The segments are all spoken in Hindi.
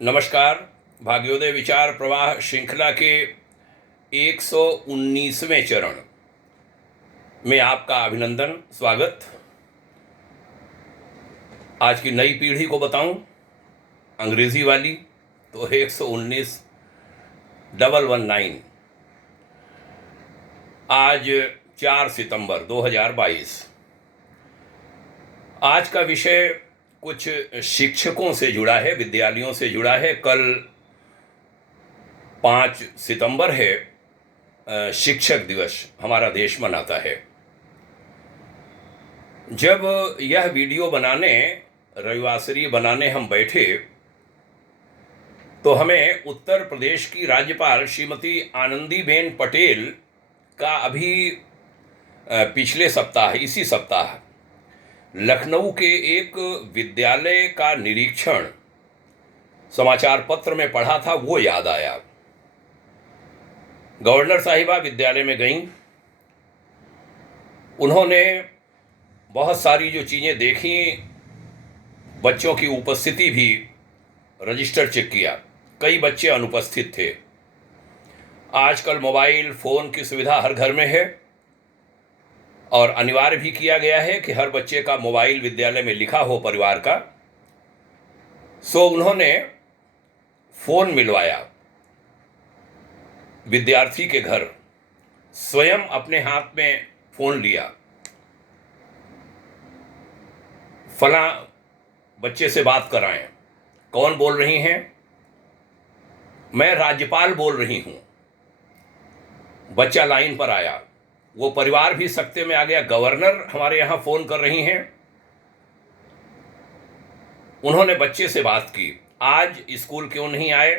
नमस्कार। भाग्योदय विचार प्रवाह श्रृंखला के 119वें चरण में आपका अभिनंदन, स्वागत। आज की नई पीढ़ी को बताऊं, अंग्रेजी वाली, तो 119 आज 4 सितंबर 2022। आज का विषय कुछ शिक्षकों से जुड़ा है, विद्यालयों से जुड़ा है। कल 5 सितंबर है, शिक्षक दिवस हमारा देश मनाता है। जब यह वीडियो बनाने, रविवासरी बनाने हम बैठे, तो हमें उत्तर प्रदेश की राज्यपाल श्रीमती आनंदीबेन पटेल का अभी पिछले सप्ताह, इसी सप्ताह, लखनऊ के एक विद्यालय का निरीक्षण समाचार पत्र में पढ़ा था, वो याद आया। गवर्नर साहिबा विद्यालय में गईं। उन्होंने बहुत सारी जो चीज़ें देखी, बच्चों की उपस्थिति भी रजिस्टर चेक किया। कई बच्चे अनुपस्थित थे। आजकल मोबाइल फ़ोन की सुविधा हर घर में है और अनिवार्य भी किया गया है कि हर बच्चे का मोबाइल विद्यालय में लिखा हो, परिवार का। सो उन्होंने फ़ोन मिलवाया विद्यार्थी के घर, स्वयं अपने हाथ में फ़ोन लिया। फला बच्चे से बात कराएं। कौन बोल रही हैं? मैं राज्यपाल बोल रही हूं। बच्चा लाइन पर आया, वो परिवार भी सकते में आ गया। गवर्नर हमारे यहाँ फ़ोन कर रही हैं। उन्होंने बच्चे से बात की, आज स्कूल क्यों नहीं आए?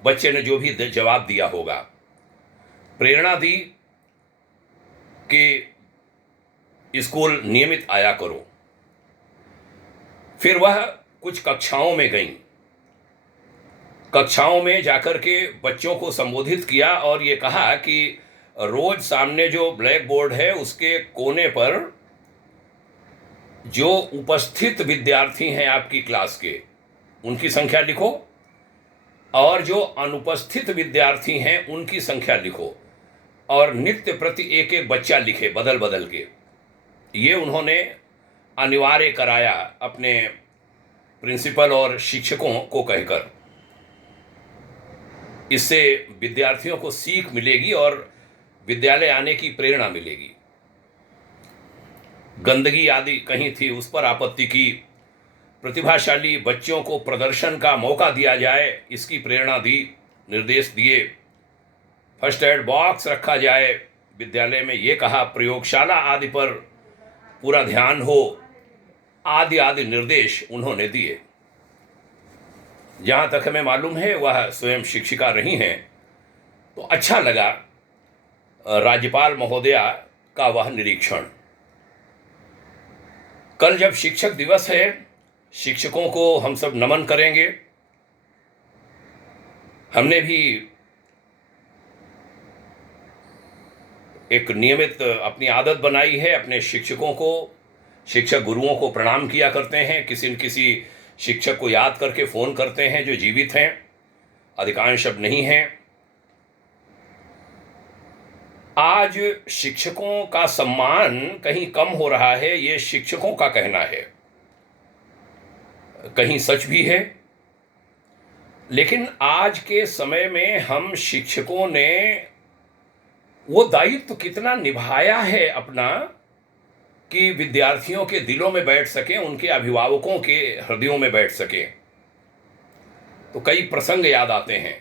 बच्चे ने जो भी जवाब दिया होगा, प्रेरणा दी कि स्कूल नियमित आया करो। फिर वह कुछ कक्षाओं में गईं। कक्षाओं में जाकर के बच्चों को संबोधित किया और ये कहा कि रोज सामने जो ब्लैक बोर्ड है उसके कोने पर जो उपस्थित विद्यार्थी हैं आपकी क्लास के, उनकी संख्या लिखो और जो अनुपस्थित विद्यार्थी हैं उनकी संख्या लिखो और नित्य प्रति एक एक बच्चा लिखे, बदल बदल के। ये उन्होंने अनिवार्य कराया अपने प्रिंसिपल और शिक्षकों को कहकर। इससे विद्यार्थियों को सीख मिलेगी और विद्यालय आने की प्रेरणा मिलेगी। गंदगी आदि कहीं थी, उस पर आपत्ति की। प्रतिभाशाली बच्चों को प्रदर्शन का मौका दिया जाए, इसकी प्रेरणा दी, निर्देश दिए। फर्स्ट एड बॉक्स रखा जाए विद्यालय में, ये कहा। प्रयोगशाला आदि पर पूरा ध्यान हो, आदि आदि निर्देश उन्होंने दिए। जहाँ तक हमें मालूम है वह स्वयं शिक्षिका रही हैं, तो अच्छा लगा राज्यपाल महोदया का वह निरीक्षण। कल जब शिक्षक दिवस है, शिक्षकों को हम सब नमन करेंगे। हमने भी एक नियमित अपनी आदत बनाई है, अपने शिक्षकों को, शिक्षक गुरुओं को प्रणाम किया करते हैं। किसी न किसी शिक्षक को याद करके फ़ोन करते हैं जो जीवित हैं, अधिकांश अब नहीं हैं। आज शिक्षकों का सम्मान कहीं कम हो रहा है, ये शिक्षकों का कहना है। कहीं सच भी है, लेकिन आज के समय में हम शिक्षकों ने वो दायित्व कितना निभाया है अपना, कि विद्यार्थियों के दिलों में बैठ सके, उनके अभिभावकों के हृदयों में बैठ सके। तो कई प्रसंग याद आते हैं।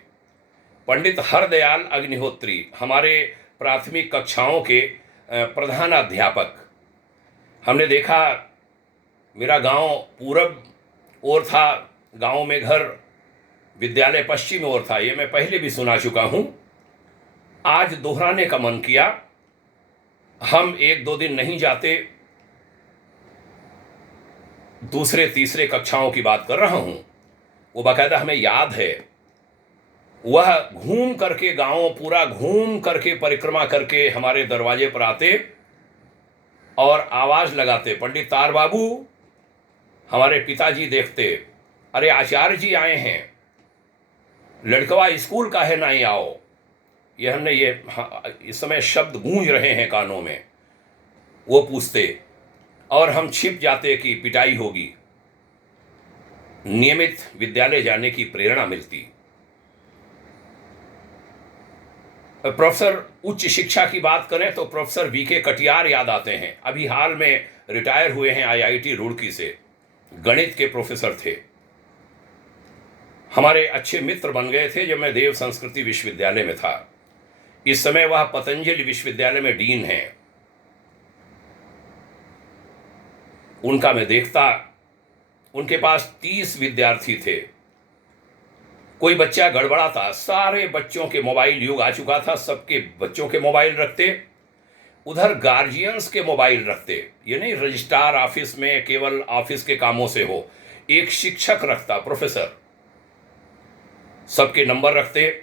पंडित हरदयाल अग्निहोत्री, हमारे प्राथमिक कक्षाओं के प्रधानाध्यापक। हमने देखा, मेरा गांव पूरब ओर था, गांव में घर, विद्यालय पश्चिम ओर था। ये मैं पहले भी सुना चुका हूं, आज दोहराने का मन किया। हम 1-2 दिन नहीं जाते, दूसरे तीसरे कक्षाओं की बात कर रहा हूं। वो बाकायदा हमें याद है, वह घूम करके, गांव पूरा घूम करके, परिक्रमा करके हमारे दरवाजे पर आते और आवाज़ लगाते, पंडित तार बाबू। हमारे पिताजी देखते, अरे आचार्य जी आए हैं, लड़कवा स्कूल का है नहीं आओ। ये हमने इस समय शब्द गूंज रहे हैं कानों में, वो पूछते और हम छिप जाते कि पिटाई होगी। नियमित विद्यालय जाने की प्रेरणा मिलती। प्रोफेसर उच्च शिक्षा की बात करें तो प्रोफेसर वीके कटियार याद आते हैं। अभी हाल में रिटायर हुए हैं आईआईटी रुड़की से, गणित के प्रोफेसर थे। हमारे अच्छे मित्र बन गए थे जब मैं देव संस्कृति विश्वविद्यालय में था। इस समय वह पतंजलि विश्वविद्यालय में डीन हैं। उनका मैं देखता, उनके पास 30 विद्यार्थी थे। कोई बच्चा गड़बड़ाता, सारे बच्चों के मोबाइल युग आ चुका था, सबके बच्चों के मोबाइल रखते, उधर गार्जियंस के मोबाइल रखते। ये नहीं रजिस्ट्रार ऑफिस में केवल ऑफिस के कामों से हो, एक शिक्षक रखता, प्रोफेसर, सबके नंबर रखते।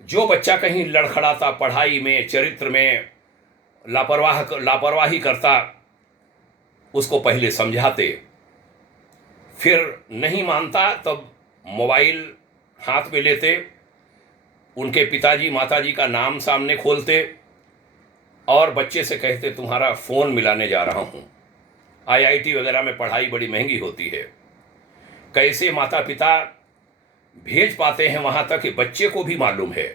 जो बच्चा कहीं लड़खड़ाता, पढ़ाई में, चरित्र में लापरवाही करता, उसको पहले समझाते, फिर नहीं मानता तब मोबाइल हाथ में लेते, उनके पिताजी माताजी का नाम सामने खोलते और बच्चे से कहते तुम्हारा फ़ोन मिलाने जा रहा हूँ। आईआईटी वगैरह में पढ़ाई बड़ी महंगी होती है। कैसे माता पिता भेज पाते हैं वहाँ तक कि बच्चे को भी मालूम है।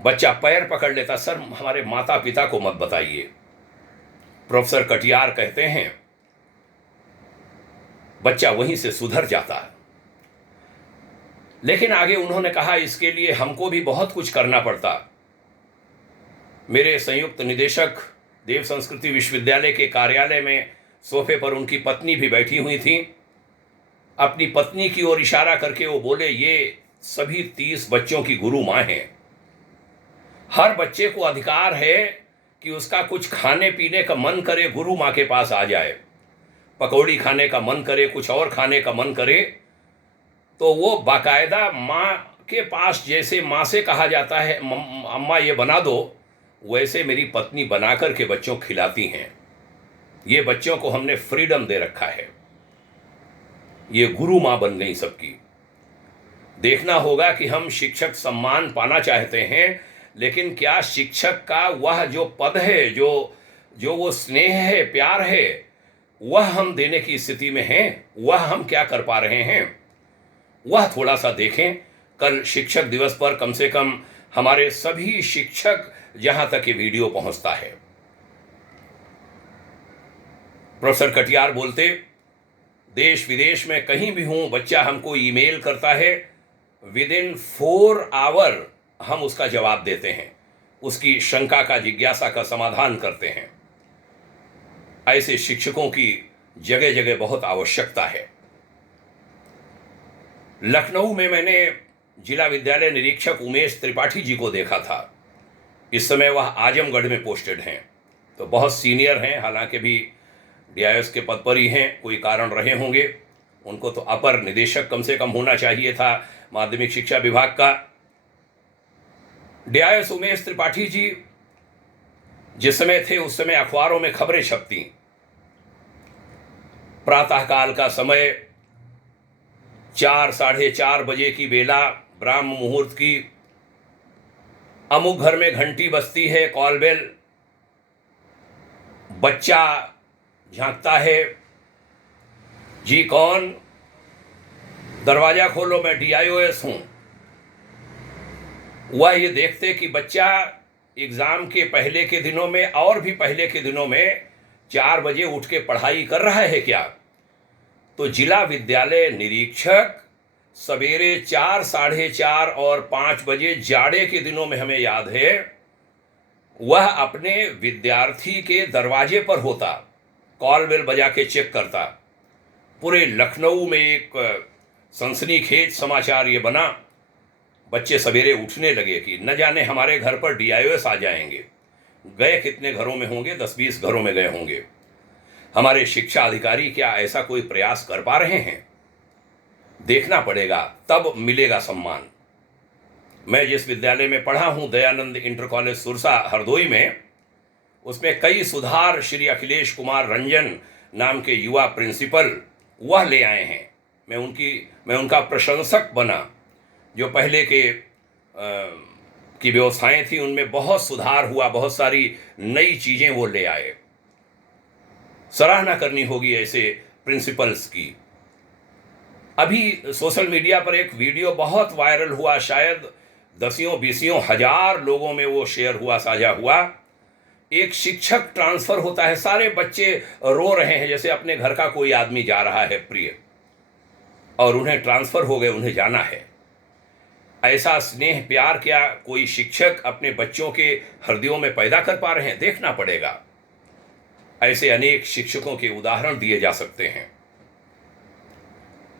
बच्चा पैर पकड़ लेता, सर हमारे माता पिता को मत बताइए। प्रोफेसर कटियार कहते हैं बच्चा वहीं से सुधर जाता। लेकिन आगे उन्होंने कहा इसके लिए हमको भी बहुत कुछ करना पड़ता। मेरे संयुक्त निदेशक देव संस्कृति विश्वविद्यालय के कार्यालय में सोफे पर उनकी पत्नी भी बैठी हुई थी। अपनी पत्नी की ओर इशारा करके वो बोले ये सभी 30 बच्चों की गुरु माँ हैं। हर बच्चे को अधिकार है कि उसका कुछ खाने पीने का मन करे गुरु माँ के पास आ जाए। पकौड़ी खाने का मन करे, कुछ और खाने का मन करे तो वो बाकायदा माँ के पास, जैसे माँ से कहा जाता है अम्मा ये बना दो, वैसे मेरी पत्नी बना कर के बच्चों खिलाती हैं। ये बच्चों को हमने फ्रीडम दे रखा है। ये गुरु माँ बन गई सबकी। देखना होगा कि हम शिक्षक सम्मान पाना चाहते हैं, लेकिन क्या शिक्षक का वह जो पद है, जो वो स्नेह है, प्यार है, वह हम देने की स्थिति में हैं? वह हम क्या कर पा रहे हैं? वह थोड़ा सा देखें। कल शिक्षक दिवस पर कम से कम हमारे सभी शिक्षक, जहां तक ये वीडियो पहुंचता है। प्रोफेसर कटियार बोलते देश विदेश में कहीं भी हूं, बच्चा हमको ईमेल करता है, विदिन 4 आवर हम उसका जवाब देते हैं, उसकी शंका का, जिज्ञासा का समाधान करते हैं। ऐसे शिक्षकों की जगह जगह बहुत आवश्यकता है। लखनऊ में मैंने जिला विद्यालय निरीक्षक उमेश त्रिपाठी जी को देखा था। इस समय वह आजमगढ़ में पोस्टेड हैं, तो बहुत सीनियर हैं, हालांकि भी डीआईएस के पद पर ही हैं, कोई कारण रहे होंगे। उनको तो अपर निदेशक कम से कम होना चाहिए था माध्यमिक शिक्षा विभाग का। डीआईएस उमेश त्रिपाठी जी जिस समय थे उस समय अखबारों में खबरें छपती। प्रातःकाल का समय, 4 साढ़े 4 बजे की बेला, ब्राह्म मुहूर्त की, अमुक घर में घंटी बजती है, कॉल बेल, बच्चा झांकता है, जी कौन, दरवाजा खोलो मैं डीआईओएस हूं। वह ये देखते कि बच्चा एग्जाम के पहले के दिनों में और भी पहले के दिनों में 4 बजे उठ के पढ़ाई कर रहा है क्या। तो जिला विद्यालय निरीक्षक सवेरे 4, साढ़े 4 और 5 बजे जाड़े के दिनों में, हमें याद है, वह अपने विद्यार्थी के दरवाजे पर होता, कॉल बेल बजा के चेक करता। पूरे लखनऊ में एक सनसनीखेज समाचार ये बना, बच्चे सवेरे उठने लगे कि न जाने हमारे घर पर डीआईओएस आ जाएंगे। गए कितने घरों में होंगे, 10-20 घरों में गए होंगे। हमारे शिक्षा अधिकारी क्या ऐसा कोई प्रयास कर पा रहे हैं? देखना पड़ेगा, तब मिलेगा सम्मान। मैं जिस विद्यालय में पढ़ा हूं, दयानंद इंटर कॉलेज सुरसा हरदोई में, उसमें कई सुधार श्री अखिलेश कुमार रंजन नाम के युवा प्रिंसिपल वह ले आए हैं। मैं उनका प्रशंसक बना। जो पहले की व्यवस्थाएं थी उनमें बहुत सुधार हुआ, बहुत सारी नई चीज़ें वो ले आए। सराहना करनी होगी ऐसे प्रिंसिपल्स की। अभी सोशल मीडिया पर एक वीडियो बहुत वायरल हुआ, शायद दसियों बीसियों हजार लोगों में वो शेयर हुआ, साझा हुआ। एक शिक्षक ट्रांसफर होता है, सारे बच्चे रो रहे हैं जैसे अपने घर का कोई आदमी जा रहा है प्रिय, और उन्हें ट्रांसफर हो गए, उन्हें जाना है। ऐसा स्नेह प्यार क्या कोई शिक्षक अपने बच्चों के हृदयों में पैदा कर पा रहे हैं? देखना पड़ेगा। ऐसे अनेक शिक्षकों के उदाहरण दिए जा सकते हैं।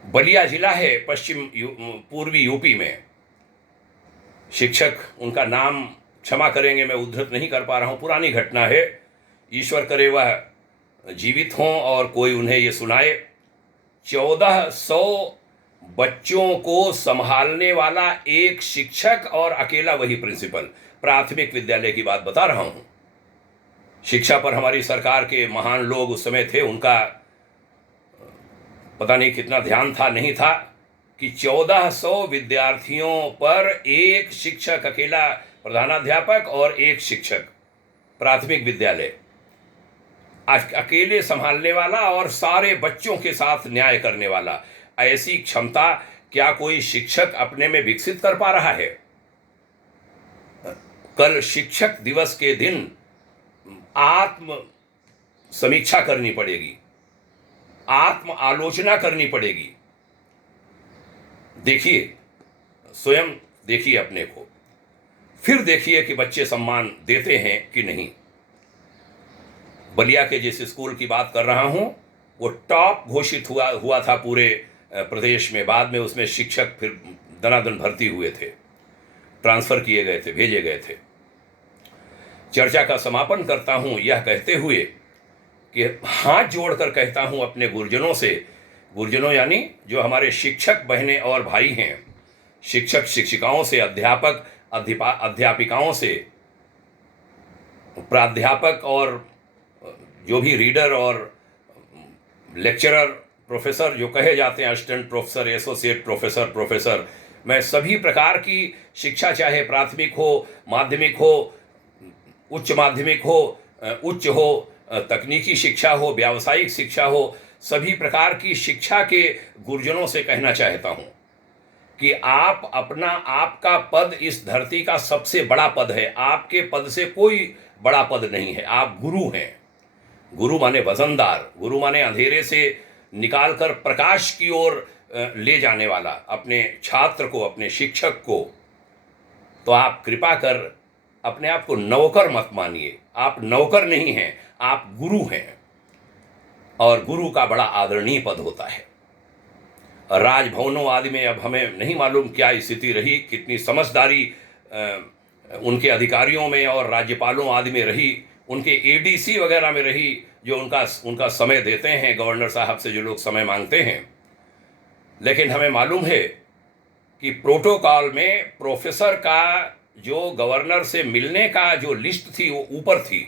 बलिया जिला है पूर्वी यूपी में। शिक्षक, उनका नाम क्षमा करेंगे मैं उद्धृत नहीं कर पा रहा हूँ, पुरानी घटना है, ईश्वर करे वह जीवित हों और कोई उन्हें ये सुनाए। 1400 बच्चों को संभालने वाला एक शिक्षक और अकेला वही प्रिंसिपल। प्राथमिक विद्यालय की बात बता रहा हूँ। शिक्षा पर हमारी सरकार के महान लोग उस समय थे, उनका पता नहीं कितना ध्यान था, नहीं था, कि 1400 विद्यार्थियों पर एक शिक्षक, अकेला प्रधानाध्यापक और एक शिक्षक, प्राथमिक विद्यालय, अकेले संभालने वाला और सारे बच्चों के साथ न्याय करने वाला। ऐसी क्षमता क्या कोई शिक्षक अपने में विकसित कर पा रहा है? कल शिक्षक दिवस के दिन आत्म समीक्षा करनी पड़ेगी, आत्म आलोचना करनी पड़ेगी। देखिए, स्वयं देखिए अपने को, फिर देखिए कि बच्चे सम्मान देते हैं कि नहीं। बलिया के जिस स्कूल की बात कर रहा हूं वो टॉप घोषित हुआ था पूरे प्रदेश में। बाद में उसमें शिक्षक फिर दनादन भर्ती हुए थे, ट्रांसफर किए गए थे, भेजे गए थे। चर्चा का समापन करता हूं यह कहते हुए कि हाथ जोड़कर कहता हूं अपने गुरुजनों से, गुरुजनों यानी जो हमारे शिक्षक बहनें और भाई हैं, शिक्षक शिक्षिकाओं से, अध्यापक अध्यापिकाओं से, प्राध्यापक और जो भी रीडर और लेक्चरर, प्रोफेसर जो कहे जाते हैं, असिस्टेंट प्रोफेसर, एसोसिएट प्रोफेसर, मैं सभी प्रकार की शिक्षा, चाहे प्राथमिक हो, माध्यमिक हो, उच्च माध्यमिक हो, उच्च हो, तकनीकी शिक्षा हो, व्यावसायिक शिक्षा हो, सभी प्रकार की शिक्षा के गुरुजनों से कहना चाहता हूं कि आपका पद इस धरती का सबसे बड़ा पद है। आपके पद से कोई बड़ा पद नहीं है। आप गुरु हैं। गुरु माने वजनदार, गुरु माने अंधेरे से निकालकर प्रकाश की ओर ले जाने वाला अपने छात्र को, अपने शिक्षक को। तो आप कृपा कर अपने आप को नौकर मत मानिए। आप नौकर नहीं हैं, आप गुरु हैं, और गुरु का बड़ा आदरणीय पद होता है। राजभवनों आदि में अब हमें नहीं मालूम क्या स्थिति रही, कितनी समझदारी उनके अधिकारियों में और राज्यपालों आदि में रही, उनके एडीसी वगैरह में रही, जो उनका समय देते हैं, गवर्नर साहब से जो लोग समय मांगते हैं। लेकिन हमें मालूम है कि प्रोटोकॉल में प्रोफेसर का जो गवर्नर से मिलने का जो लिस्ट थी वो ऊपर थी,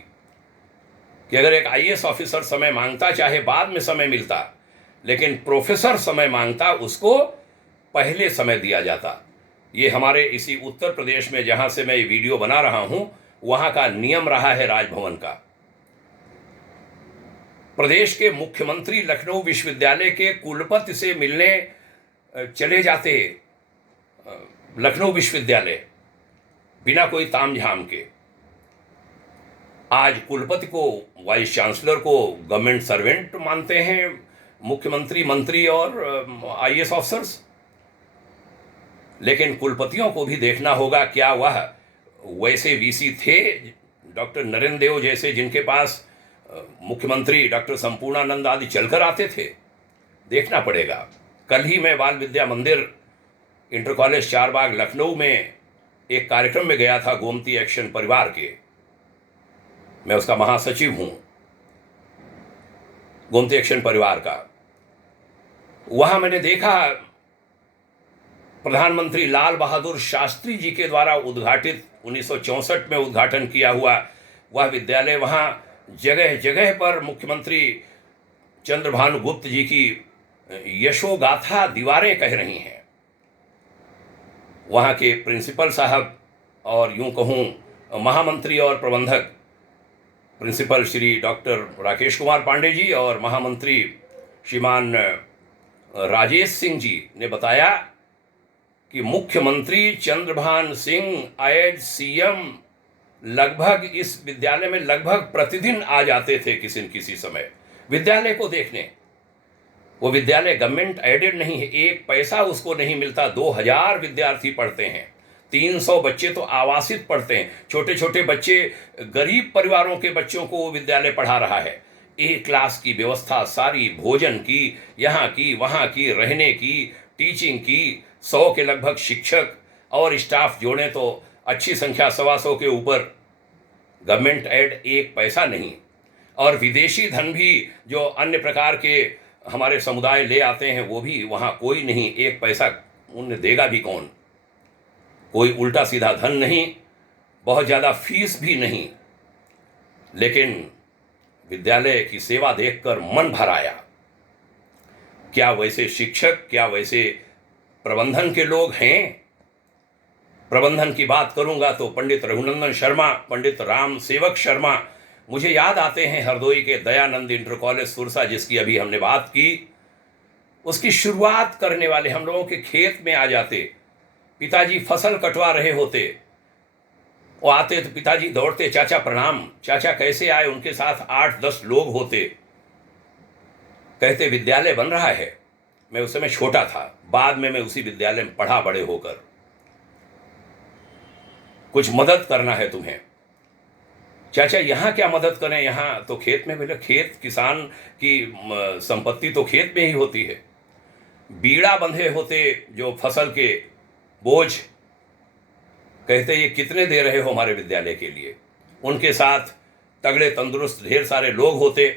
कि अगर एक आईएएस ऑफिसर समय मांगता, चाहे बाद में समय मिलता, लेकिन प्रोफेसर समय मांगता, उसको पहले समय दिया जाता। ये हमारे इसी उत्तर प्रदेश में जहां से मैं ये वीडियो बना रहा हूं, वहां का नियम रहा है राजभवन का। प्रदेश के मुख्यमंत्री लखनऊ विश्वविद्यालय के कुलपति से मिलने चले जाते लखनऊ विश्वविद्यालय बिना कोई तामझाम के। आज कुलपति को, वाइस चांसलर को गवर्नमेंट सर्वेंट मानते हैं मुख्यमंत्री, मंत्री और आईएएस ऑफिसर्स। लेकिन कुलपतियों को भी देखना होगा, क्या वह वैसे वीसी थे डॉक्टर नरेंद्र देव जैसे, जिनके पास मुख्यमंत्री डॉक्टर संपूर्णानंद आदि चलकर आते थे? देखना पड़ेगा। कल ही मैं बाल विद्या मंदिर इंटर कॉलेज चारबाग लखनऊ में एक कार्यक्रम में गया था, गोमती एक्शन परिवार के, मैं उसका महासचिव हूं, गोमती एक्शन परिवार का। वहां मैंने देखा प्रधानमंत्री लाल बहादुर शास्त्री जी के द्वारा उद्घाटित 1964 में उद्घाटन किया हुआ वह विद्यालय। वहां जगह जगह पर मुख्यमंत्री चंद्रभानु गुप्त जी की यशोगाथा दीवारें कह रही हैं। वहाँ के प्रिंसिपल साहब और यूं कहूँ महामंत्री और प्रबंधक, प्रिंसिपल श्री डॉक्टर राकेश कुमार पांडे जी और महामंत्री श्रीमान राजेश सिंह जी ने बताया कि मुख्यमंत्री चंद्रभान सिंह एज सीएम लगभग इस विद्यालय में लगभग प्रतिदिन आ जाते थे किसी न किसी समय विद्यालय को देखने। वो विद्यालय गवर्नमेंट एडेड नहीं है, एक पैसा उसको नहीं मिलता। 2000 विद्यार्थी पढ़ते हैं, 300 बच्चे तो आवासित पढ़ते हैं। छोटे छोटे बच्चे, गरीब परिवारों के बच्चों को वो विद्यालय पढ़ा रहा है। एक क्लास की व्यवस्था सारी, भोजन की, यहाँ की वहाँ की, रहने की, टीचिंग की, 100 के लगभग शिक्षक और स्टाफ जोड़े तो अच्छी संख्या 125 के ऊपर। गवर्नमेंट एड एक पैसा नहीं। और विदेशी धन भी जो अन्य प्रकार के हमारे समुदाय ले आते हैं वो भी वहाँ कोई नहीं, एक पैसा उन्हें देगा भी कौन। कोई उल्टा सीधा धन नहीं, बहुत ज़्यादा फीस भी नहीं। लेकिन विद्यालय की सेवा देखकर मन भर आया। क्या वैसे शिक्षक, क्या वैसे प्रबंधन के लोग हैं। प्रबंधन की बात करूंगा तो पंडित रघुनंदन शर्मा, पंडित राम सेवक शर्मा मुझे याद आते हैं। हरदोई के दयानंद इंटर कॉलेज सुरसा, जिसकी अभी हमने बात की, उसकी शुरुआत करने वाले हम लोगों के खेत में आ जाते। पिताजी फसल कटवा रहे होते, वो आते तो पिताजी दौड़ते, चाचा प्रणाम। चाचा कैसे आए, उनके साथ 8-10 लोग होते। कहते विद्यालय बन रहा है। मैं उस समय छोटा था, बाद में मैं उसी विद्यालय में पढ़ा बड़े होकर। कुछ मदद करना है तुम्हें। चाचा यहाँ क्या मदद करें, यहाँ तो खेत में। बोले खेत, किसान की संपत्ति तो खेत में ही होती है। बीड़ा बंधे होते जो फसल के बोझ। कहते ये कितने दे रहे हो हमारे विद्यालय के लिए। उनके साथ तगड़े तंदुरुस्त ढेर सारे लोग होते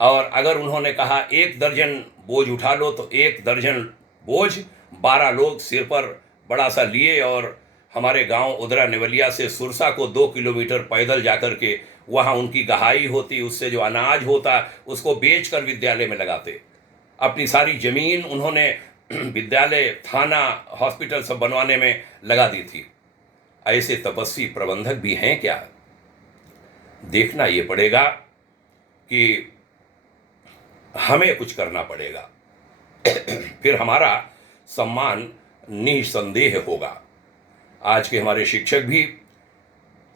और अगर उन्होंने कहा 1 दर्जन बोझ उठा लो तो 1 दर्जन बोझ 12 लोग सिर पर बड़ा सा लिए और हमारे गांव उदरा नेवलिया से सुरसा को 2 किलोमीटर पैदल जाकर के वहाँ उनकी गहाई होती, उससे जो अनाज होता उसको बेचकर विद्यालय में लगाते। अपनी सारी ज़मीन उन्होंने विद्यालय, थाना, हॉस्पिटल सब बनवाने में लगा दी थी। ऐसे तपस्वी प्रबंधक भी हैं क्या। देखना ये पड़ेगा कि हमें कुछ करना पड़ेगा फिर हमारा सम्मान निसंदेह होगा। आज के हमारे शिक्षक भी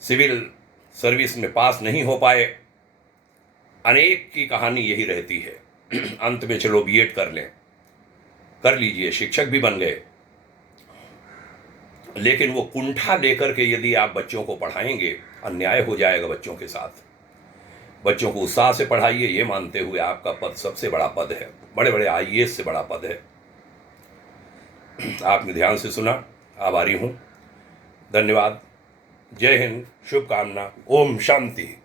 सिविल सर्विस में पास नहीं हो पाए। अनेक की कहानी यही रहती है अंत में चलो बीएड कर लें, कर लीजिए, शिक्षक भी बन गए। लेकिन वो कुंठा लेकर के यदि आप बच्चों को पढ़ाएंगे, अन्याय हो जाएगा बच्चों के साथ। बच्चों को उत्साह से पढ़ाइए, ये मानते हुए आपका पद सबसे बड़ा पद है, बड़े बड़े आईएएस से बड़ा पद है। आपने ध्यान से सुना, आभारी हूँ। धन्यवाद। जय हिंद, शुभकामना। ओम शांति।